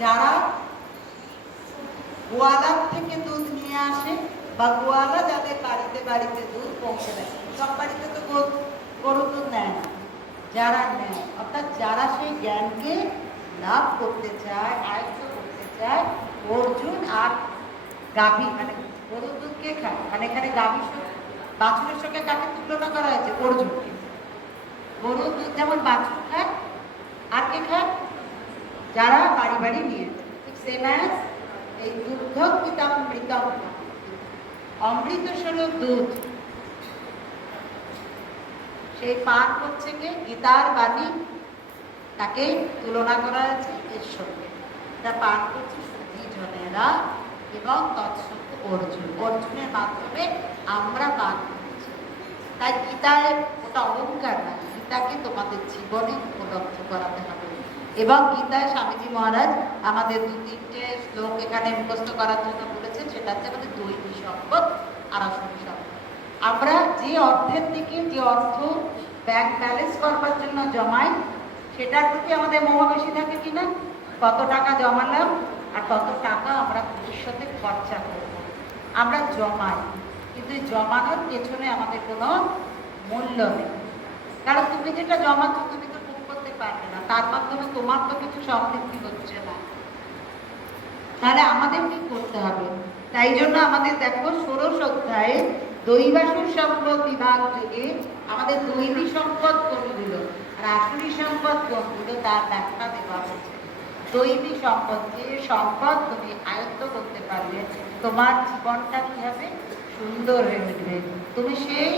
যারা গোয়ালার থেকে দুধ নিয়ে আসে বা গোয়ালা যাদের বাড়িতে বাড়িতে দুধ পৌঁছে দেয়, সব বাড়িতে তো গরুর দুধ নেয় না, যারা নেয় অর্থাৎ যারা সেই জ্ঞানকে লাভ করতে চায়, আয়ত্ত করতে চায়, অর্জুন আর গাভী মানে গরুর দুধ কে খায়, মানে এখানে গাভীর সঙ্গে বাছুরের সঙ্গে কাকে তুলনা করা হয়েছে? অর্জুনকে। গরুর দুধ যেমন বাছুর খায়, আর কে খায়? যারা বাড়ি বাড়ি নিয়ে ঠিক সেম অ্যাজ এই দুগ্ধ পিতামৃতম, অমৃত স্বরূপ দুধ সেই পান হচ্ছে কে? গীতার বাণী, তাকে তুলনা করা হয়েছে এর সঙ্গে। এটা পান করছে সুধী জনেরা এবং তৎসত্য অর্জুন, অর্জুনের মাধ্যমে আমরা পান করছি। তাই গীতায় ওটা অহংকার না, গীতাকে তোমাদের জীবনে উপলব্ধ করাতে হবে। এবং গীতায় স্বামীজি মহারাজ আমাদের 2-3টে শ্লোক এখানে মুখস্থ করার জন্য বলেছেন, সেটা হচ্ছে আমাদের দৈবী সম্পদ আর আসুরি সম্পদ। আমরা যে অর্থের দিকে, যে অর্থ ব্যাংক ব্যালেন্স করবার জন্য জমাই, সেটার প্রতি আমাদের মোহ বেশি থাকে কিনা, কত টাকা জমালাম আর কত টাকা আমরা ভবিষ্যতে খরচা করব। আমরা জমাই, কিন্তু জমানোর পেছনে আমাদের কোনো মূল্য নেই। কারণ তুমি যেটা জমাচ্ছ তুমি তো ভোগ করতে পারবে না, তার মাধ্যমে তোমার তো কিছু সমৃদ্ধি হচ্ছে না। তাহলে আমাদের কি করতে হবে? তাই জন্য আমাদের দেখো 16 অধ্যায়ে দৈবাসুর সম্পদ বিভাগ যুগে আমাদের দৈবী সম্পদ কোনগুলো আর আসুরি সম্পদ কোনগুলো তার ব্যাখ্যা দেওয়া হয়েছে। দৈবী সম্পদ, যে সম্পদ তুমি আয়ত্ত করতে পারবে, তোমার জীবনটা কি হবে? সুন্দর হয়ে উঠবে। তুমি সেই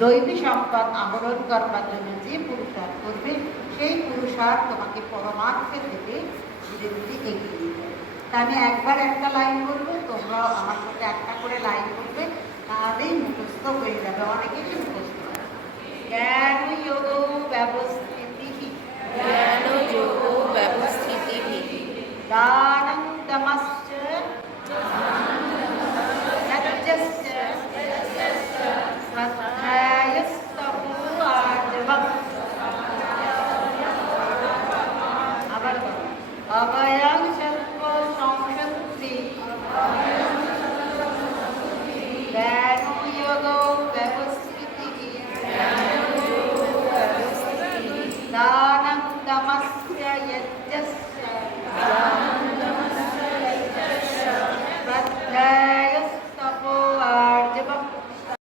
দৈবী সম্পদ আহরণ করবার জন্য যে পুরুষার্থ করবে, সেই পুরুষার্থ তোমাকে পরমার্থের দিকে ধীরে ধীরে এগিয়ে দিবে। তা আমি একবার একটা লাইন বলবো, তোমরাও আমার সাথে একটা করে লাইন করবে, তাহলেই মুখস্থ হয়ে যাবে। অনেকেরই মুখস্থ হয়। জ্ঞান যোগ ব্যবস্থা